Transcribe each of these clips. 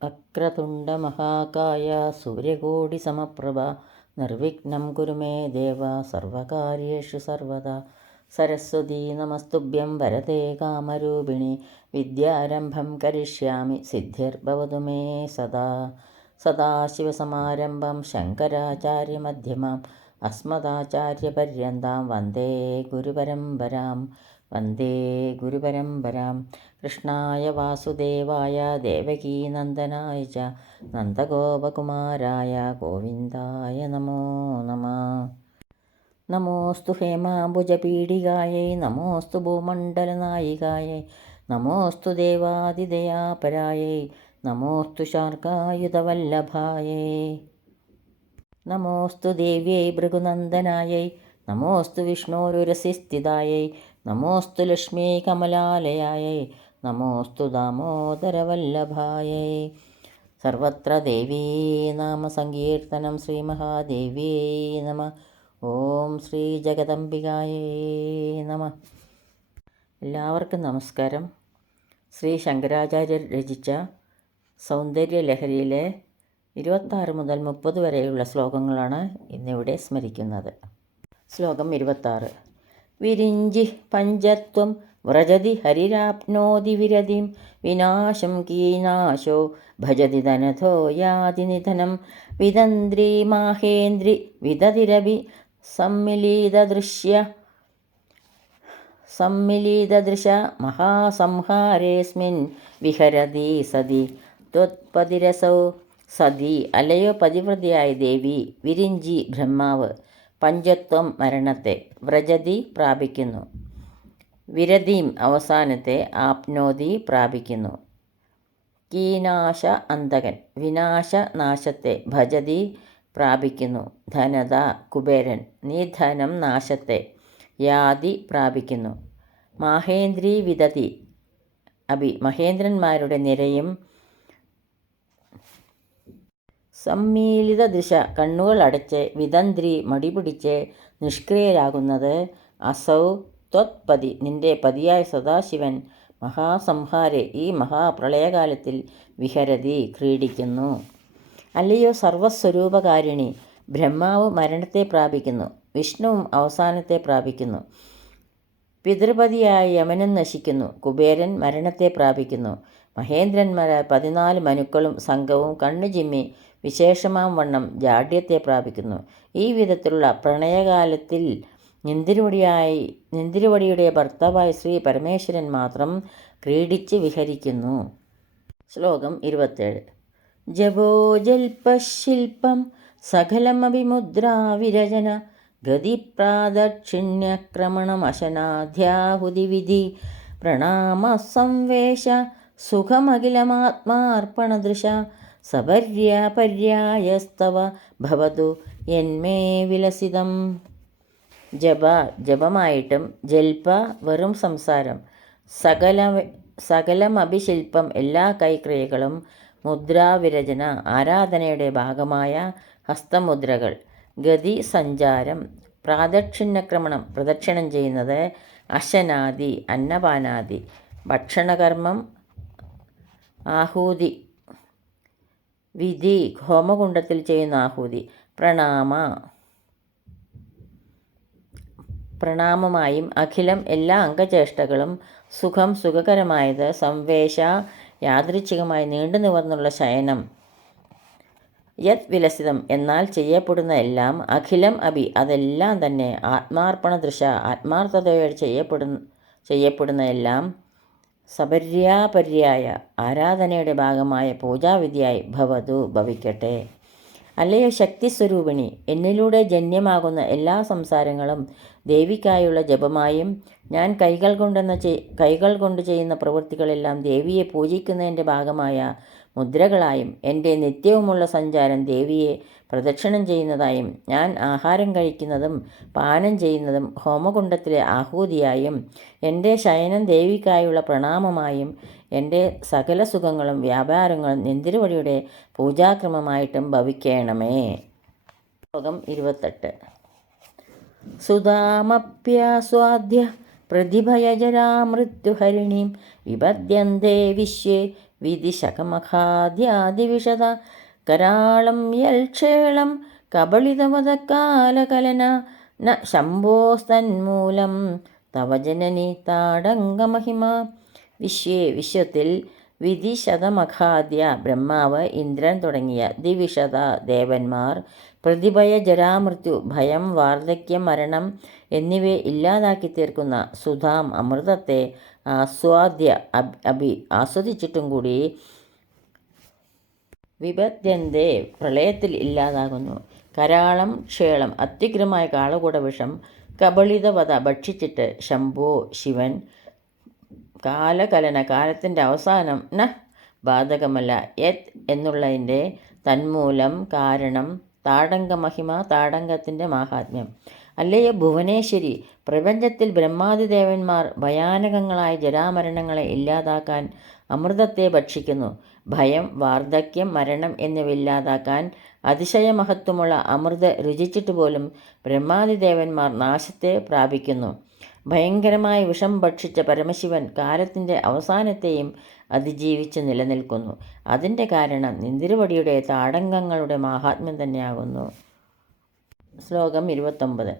വക്രതുണ്ടമഹാകായ സൂര്യകോടിസമപ്രഭ നിർവിഘ്നം കുരു മേ ദേവ സർവകാര്യേഷു സർവദാ. സരസ്വതീ നമസ്തുഭ്യം വരദേ കാമരൂപിണി വിദ്യാരംഭം കരിഷ്യാമി സിദ്ധിർഭവതു മേ സദാ. സദാശിവസമാരംഭം ശങ്കരാചാര്യമധ്യമാം അസ്മദാചാര്യപര്യന്താം വന്ദേ ഗുരുപരമ്പരാം. കൃഷ്ണായ വാസുദേവായ ദേവകീനന്ദനായ ച നന്ദഗോപകുമാരായ ഗോവിന്ദായ നമോ നമഃ. നമോസ്തു ഹേമാംബുജപീഠികായൈ നമോസ്തു ഭൂമണ്ഡലനായികായൈ നമോസ്തു ദേവാദിദയാപരായൈ നമോസ്തു ശാർങ്ഗായുധവല്ലഭായൈ നമോസ്തു ദേവ്യൈ ഭൃഗുനന്ദനായൈ നമോസ്തു വിഷ്ണോരുരസിസ്ഥിതായൈ നമോസ്തു ലക്ഷ്മ്യൈ കമലാലയായൈ നമോസ്തു ദാമോദരവല്ലഭായൈ. സർവത്ര ദേവീ നാമസങ്കീർത്തനം. ശ്രീമഹാദേവ്യൈ നമഃ. ഓം ശ്രീ ജഗദംബികായൈ നമഃ. എല്ലാവർക്കും നമസ്കാരം. ശ്രീ ശങ്കരാചാര്യർ രചിച്ച സൗന്ദര്യലഹരിയിലെ 26 മുതൽ 30 വരെയുള്ള ശ്ലോകങ്ങളാണ് ഇന്നിവിടെ സ്മരിക്കുന്നത്. ശ്ലോകം 26. വിരിഞ്ചി പഞ്ചത്വം വ്രജതി ഹരിരാപ്നോതി വിരതിം വിനാശം കീനാശോ ഭജതി ധനധോ യാതി നിധനം വിതന്ത്രി മാഹേന്ദ്രി വിദതിരവി സമ്മിലിതദൃശ മഹാസംഹാരേസ്മിൻ വിഹരതി സതി ത്വത്പതിരസൗ. സതി അലയോ പതിവ്രതയായ ദേവി. വിരിഞ്ചി ബ്രഹ്മാവ്. പഞ്ചത്വം മരണത്തെ. വ്രജതി പ്രാപിക്കുന്നു. വിരതിം അവസാനത്തെ. ആപ്നോതി പ്രാപിക്കുന്നു. കീനാശ അന്തകൻ. വിനാശ നാശത്തെ. ഭജതി പ്രാപിക്കുന്നു. ധനത കുബേരൻ. നിധനം നാശത്തെ. യാതി പ്രാപിക്കുന്നു. മാഹേന്ദ്രീ വിദതി അഭി മഹേന്ദ്രന്മാരുടെ നിരയും. സമ്മീലിത ദൃശ കണ്ണുകൾ അടച്ച്. വിതന്ത്രി മടിപിടിച്ച് നിഷ്ക്രിയരാകുന്നത്. അസൗ ത്വത്പതി നിന്റെ പതിയായ സദാശിവൻ. മഹാസംഹാരെ ഈ മഹാപ്രളയകാലത്തിൽ. വിഹരതി ക്രീഡിക്കുന്നു. അല്ലയോ സർവസ്വരൂപകാരിണി. ബ്രഹ്മാവ് മരണത്തെ പ്രാപിക്കുന്നു. വിഷ്ണുവും അവസാനത്തെ പ്രാപിക്കുന്നു. പിതൃപതിയായ യമനും നശിക്കുന്നു. കുബേരൻ മരണത്തെ പ്രാപിക്കുന്നു. മഹേന്ദ്രന്മാരായ 14 മനുക്കളും സംഘവും കണ്ണുചിമ്മി വിശേഷമാം വണ്ണം ജാഡ്യത്തെ പ്രാപിക്കുന്നു. ഈ വിധത്തിലുള്ള പ്രണയകാലത്തിൽ നിന്തിരുവടിയുടെ ഭർത്താവായ ശ്രീ പരമേശ്വരൻ മാത്രം ക്രീഡിച്ച് വിഹരിക്കുന്നു. ശ്ലോകം 27. ജപോ ജൽപശില്പം സകലമഭിമുദ്രാവിരചന ഗതിപ്രാദക്ഷിണ്യക്രമണമശനാധ്യാഹുതിവിധി പ്രണാമസംവേശ സുഖമഖിലമാത്മാർപ്പണദൃശ സപര്യാപര്യായസ്തവ ഭവതു യന്മേ വിലസിതം. ജപമായിട്ടും. ജൽപ വെറും സംസാരം. സകലമഭിശില്പം എല്ലാ കൈക്രിയകളും. മുദ്രാവിരചന ആരാധനയുടെ ഭാഗമായ ഹസ്തമുദ്രകൾ. ഗതി സഞ്ചാരം. പ്രാദക്ഷിണ്യക്രമണം പ്രദക്ഷിണം ചെയ്യുന്നത്. അശനാദി അന്നപാനാദി. ഭക്ഷണകർമ്മം. ആഹൂതി. വിധി ഹോമകുണ്ഡത്തിൽ ചെയ്യുന്ന ആഹൂതി. പ്രണാമമായും. അഖിലം എല്ലാ അംഗചേഷ്ടകളും. സുഖം സുഖകരമായത്. സംവേശ യാദൃച്ഛികമായി നീണ്ടു നിവർന്നുള്ള ശയനം. യത് വിലസിതം എന്നാൽ ചെയ്യപ്പെടുന്ന എല്ലാം. അഖിലം അഭി അതെല്ലാം തന്നെ. ആത്മാർപ്പണ ദൃശ ആത്മാർത്ഥതയോടെ ചെയ്യപ്പെടുന്ന എല്ലാം. സപര്യാപര്യായ ആരാധനയുടെ ഭാഗമായ പൂജാവിധിയായി. ഭവതു ഭവിക്കട്ടെ. അല്ലയോ ശക്തിസ്വരൂപിണി. എന്നിലൂടെ ജന്യമാകുന്ന എല്ലാ സംസാരങ്ങളും ദേവിക്കായുള്ള ജപമായും ഞാൻ കൈകൾ കൊണ്ട് ചെയ്യുന്ന പ്രവൃത്തികളെല്ലാം ദേവിയെ പൂജിക്കുന്നതിൻ്റെ ഭാഗമായ മുദ്രകളായും എൻ്റെ നിത്യവുമുള്ള സഞ്ചാരം ദേവിയെ പ്രദക്ഷിണം ചെയ്യുന്നതായും ഞാൻ ആഹാരം കഴിക്കുന്നതും പാനം ചെയ്യുന്നതും ഹോമകുണ്ഡത്തിലെ ആഹൂതിയായും എൻ്റെ ശയനം ദേവിക്കായുള്ള പ്രണാമമായും എൻ്റെ സകല സുഖങ്ങളും വ്യാപാരങ്ങളും നിന്തിരുവടിയുടെ പൂജാക്രമമായിട്ടും ഭവിക്കണമേ. ശ്ലോകം 28. സുതാമപ്യാസ്വാദ്യ പ്രതിഭയജരാമൃത്യുഹരിണീം വിപദ്യന്തേ വിശ്വേ വിധിശകമഖാദ്യാദിവിശദ കരാളം യൽക്ഷേളം കബളിതവതകാലകലന ന ശംഭോസ്തന്മൂലം തവ ജനനി താടങ്കമഹിമ. വിശ്വത്തിൽ വിധിശതമഖാദ്യ ബ്രഹ്മാവ്, ഇന്ദ്രൻ തുടങ്ങിയ ദ്വിവിശത ദേവന്മാർ പ്രതിഭയ, ജരാമൃത്യു, ഭയം, വാർദ്ധക്യം, മരണം എന്നിവയെ ഇല്ലാതാക്കി തീർക്കുന്ന സുധാം അമൃതത്തെ ആസ്വദിച്ചിട്ടും കൂടി വിപദ്യന്തേ പ്രളയത്തിൽ ഇല്ലാതാകുന്നു. കരാളം ക്ഷേളം അത്യുഗ്രമായ കാളകൂട വിഷം കബളിതവധ ഭക്ഷിച്ചിട്ട് ശംഭോ ശിവൻ കാലകലന കാലത്തിൻ്റെ അവസാനം ന ബാധകമല്ല. യത് എന്നുള്ളതിൻ്റെ തന്മൂലം കാരണം താടങ്കമഹിമ താടങ്കത്തിൻ്റെ മാഹാത്മ്യം. അല്ലയോ ഭുവനേശ്വരി, പ്രപഞ്ചത്തിൽ ബ്രഹ്മാദിദേവന്മാർ ഭയാനകങ്ങളായ ജരാമരണങ്ങളെ ഇല്ലാതാക്കാൻ അമൃതത്തെ ഭക്ഷിക്കുന്നു. ഭയം, വാർദ്ധക്യം, മരണം എന്നിവ ഇല്ലാതാക്കാൻ അതിശയമഹത്വമുള്ള അമൃത രുചിച്ചിട്ട് പോലും ബ്രഹ്മാദിദേവന്മാർ നാശത്തെ പ്രാപിക്കുന്നു. ഭയങ്കരമായ വിഷം ഭക്ഷിച്ച പരമശിവൻ കാലത്തിൻ്റെ അവസാനത്തെയും അതിജീവിച്ച് നിലനിൽക്കുന്നു. അതിൻ്റെ കാരണം നിന്തിരുവടിയുടെ താടങ്കങ്ങളുടെ മാഹാത്മ്യം തന്നെയാകുന്നു. ശ്ലോകം 29.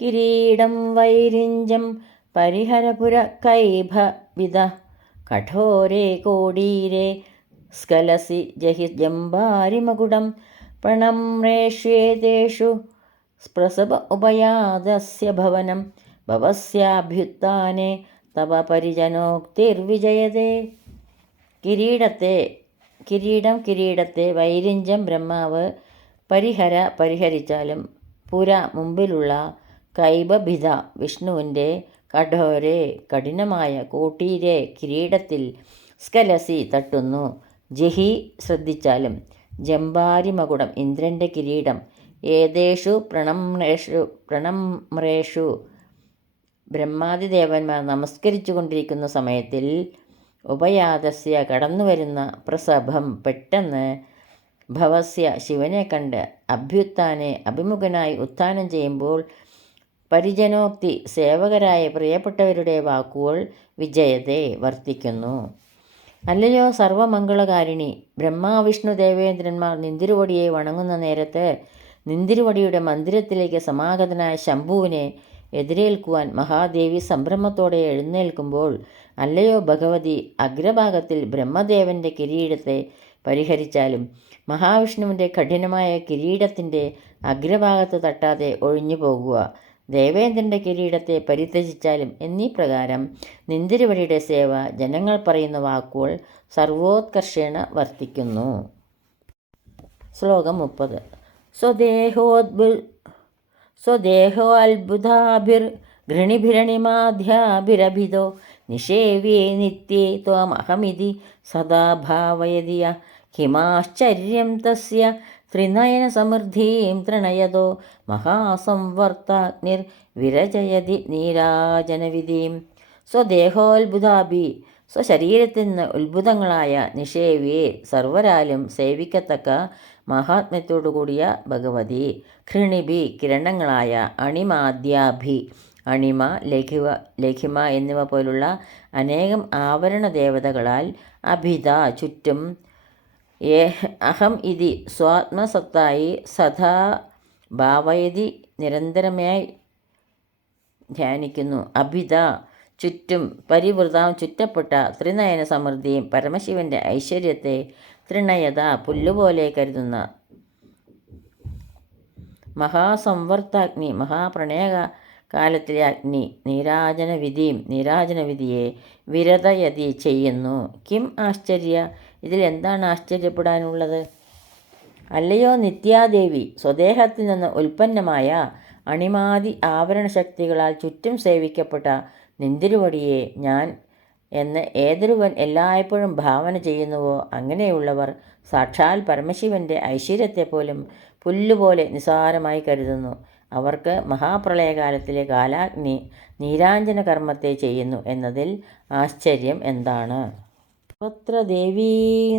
കിരീടം വൈരിഞ്ചം പരിഹരപുര കൈഭവിത കഠോരേ കോടീരേ സ്കലസി ജഹി ജംബാരിമകുടം പ്രണമ്രേഷ്യേതേഷു സ്പ്രസഭ ഉപയാദസ്യ ഭവനം ഭവസ്യാഭ്യുത്ഥാനെ തവ പരിജനോക്തിർവിജയതേ. കിരീടത്തെ വൈരിഞ്ചം ബ്രഹ്മാവ് പരിഹരിച്ചാലും പുര മുമ്പിലുള്ള കൈബഭിത വിഷ്ണുവിൻ്റെ കഠോരെ കഠിനമായ കോട്ടീരെ കിരീടത്തിൽ സ്കലസി തട്ടുന്നു. ജഹി ശ്രദ്ധിച്ചാലും ജംബാരിമകുടം ഇന്ദ്രൻ്റെ കിരീടം ഏതേഷു പ്രണമ്രേഷു ബ്രഹ്മാദിദേവന്മാർ നമസ്കരിച്ചു കൊണ്ടിരിക്കുന്ന സമയത്തിൽ ഉപയാതസ്യ കടന്നുവരുന്ന പ്രസഭം പെട്ടെന്ന് ഭവസ്യ ശിവനെ കണ്ട് അഭ്യുത്ഥാനെ അഭിമുഖനായി ഉത്ഥാനം ചെയ്യുമ്പോൾ പരിജനോക്തി സേവകരായ പ്രിയപ്പെട്ടവരുടെ വാക്കുകൾ വിജയത്തെ വർത്തിക്കുന്നു. അല്ലയോ സർവമംഗളകാരിണി, ബ്രഹ്മാവിഷ്ണു ദേവേന്ദ്രന്മാർ നിന്തിരുവടിയെ വണങ്ങുന്ന നേരത്ത് നിന്തിരുവടിയുടെ മന്ദിരത്തിലേക്ക് സമാഗതനായ ശംഭുവിനെ എതിരേൽക്കുവാൻ മഹാദേവി സംഭ്രമത്തോടെ എഴുന്നേൽക്കുമ്പോൾ അല്ലയോ ഭഗവതി, അഗ്രഭാഗത്തിൽ ബ്രഹ്മദേവൻ്റെ കിരീടത്തെ പരിഹരിച്ചാലും മഹാവിഷ്ണുവിൻ്റെ കഠിനമായ കിരീടത്തിൻ്റെ അഗ്രഭാഗത്ത് തട്ടാതെ ഒഴിഞ്ഞു പോകുക, ദേവേന്ദ്രൻ്റെ കിരീടത്തെ പരിത്യജിച്ചാലും എന്നീ പ്രകാരം നിന്തിരുവടിയുടെ സേവ ജനങ്ങൾ പറയുന്ന വാക്കുകൾ സർവോത്കർഷേണ വർത്തിക്കുന്നു. ശ്ലോകം 30. സ്വദേഹോത്ഭുതാഭിർഘൃണിഭിരണിമാധ്യാഭിരഭിതോ നിഷേവ്യേ നിത്യേ ത്വമഹമിതി സദാ ഭാവയതിയ ഹിമാശ്ചര്യം തസ്യ ത്രിനയനസമൃദ്ധീം തൃണയതോ മഹാസംവർത്താഗ്നിർവിരചയതി നീരാജനവിധിം. സ്വദേഹോത്ഭുതാഭി സ്വശരീരത്തിൽ നിന്ന് ഉത്ഭുതങ്ങളായ നിഷേവ്യേ സർവരാലും സേവിക്കത്തക്ക മഹാത്മ്യത്തോടു കൂടിയ ഭഗവതി, ഘൃണിഭി കിരണങ്ങളായ അണിമാദ്യാഭി അണിമ, ലഘിമ എന്നിവ പോലുള്ള അനേകം ആവരണ ദേവതകളാൽ അഭിത ചുറ്റും അഹം ഇതി സ്വാത്മസത്തായി സദാ ഭാവയതി നിരന്തരമായി ധ്യാനിക്കുന്നു. അഭിത ചുറ്റും, പരിവൃതാം ചുറ്റപ്പെട്ട, ത്രിനയന സമൃദ്ധിയും പരമശിവൻ്റെ ഐശ്വര്യത്തെ തൃണയത പുല്ലുപോലെ കരുതുന്ന മഹാസംവർത്താഗ്നി മഹാപ്രണയ കാലത്തിലെ അഗ്നി നീരാജനവിധിയെ വിരതയതി ചെയ്യുന്നു. കിം ആശ്ചര്യ, ഇതിൽ എന്താണ് ആശ്ചര്യപ്പെടാനുള്ളത്? അല്ലയോ നിത്യാദേവി, സ്വദേഹത്തിൽ നിന്ന് ഉൽപ്പന്നമായ അണിമാതി ആവരണ ശക്തികളാൽ ചുറ്റും സേവിക്കപ്പെട്ട നിന്തിരുവടിയെ ഞാൻ എന്ന് ഏതൊരുവൻ എല്ലായ്പ്പോഴും ഭാവന ചെയ്യുന്നുവോ അങ്ങനെയുള്ളവർ സാക്ഷാൽ പരമശിവൻ്റെ ഐശ്വര്യത്തെപ്പോലും പുല്ലുപോലെ നിസാരമായി കരുതുന്നു. അവർക്ക് മഹാപ്രളയകാലത്തിലെ കാലാഗ്നി നീരാഞ്ജന കർമ്മത്തെ ചെയ്യുന്നു എന്നതിൽ ആശ്ചര്യം എന്താണ്? സർവത്ര ദേവീ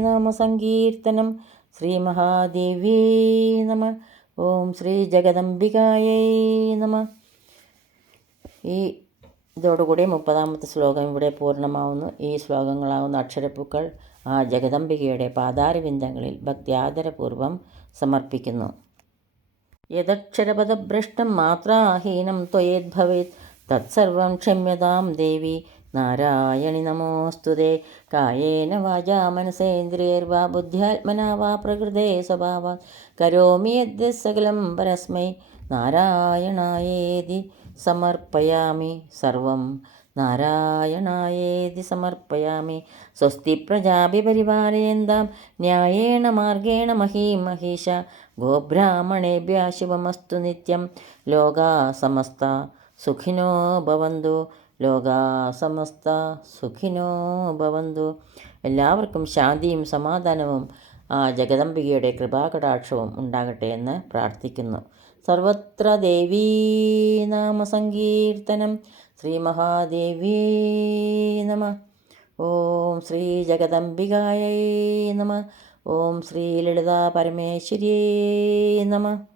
നാമ സങ്കീർത്തനം. ശ്രീ മഹാദേവീ നമ. ഓം ശ്രീ ജഗദംബികായൈ നമ. ഇതോടുകൂടി 30-ാമത്തെ ശ്ലോകം ഇവിടെ പൂർണ്ണമാവുന്നു. ഈ ശ്ലോകങ്ങളാവുന്ന അക്ഷരപ്പൂക്കൾ ആ ജഗദംബികയുടെ പാതാരവിന്ദങ്ങളിൽ ഭക്ത്യാദരപൂർവം സമർപ്പിക്കുന്നു. യദക്ഷരപദഭ്രഷ്ടം മാത്രാഹീനം ത്വയേദ്ഭവേത് തത്സർവം ക്ഷമ്യതാം ദേവി നാരായണി നമോസ്തുതേ. കായേന വാചാ മനസേന്ദ്രിയൈർവാ ബുദ്ധ്യാത്മനാ വാ പ്രകൃതേ സ്വഭാവാത് കരോമി യദ്യത് സകലം പരസ്മൈ നാരായണായേതി സമർപ്പയാമി. സർവം നാരായണായേതി സമർപ്പയാമി. സ്വസ്തി പ്രജാഭി പരിപാലയന്താം ന്യായേണ മാർഗേണ മഹീം മഹീഷ. ഗോബ്രാഹ്മണേഭ്യഃ ശുഭമസ്തു നിത്യം. ലോകാ സമസ്ത സുഖിനോ ഭവന്തു. ലോകാ സമസ്ത സുഖിനോ ഭവന്തു. എല്ലാവർക്കും ശാന്തിയും സമാധാനവും ആ ജഗദംബികയുടെ കൃപാകടാക്ഷവും ഉണ്ടാകട്ടെ എന്ന് പ്രാർത്ഥിക്കുന്നു. സർവത്ര ദേവീ നാമസങ്കീർത്തനം. ശ്രീ മഹാദേവീ നമഃ. ഓം ശ്രീ ജഗദംബികായൈ നമഃ. ഓം ശ്രീ ലളിതാ പരമേശ്വര്യൈ നമഃ.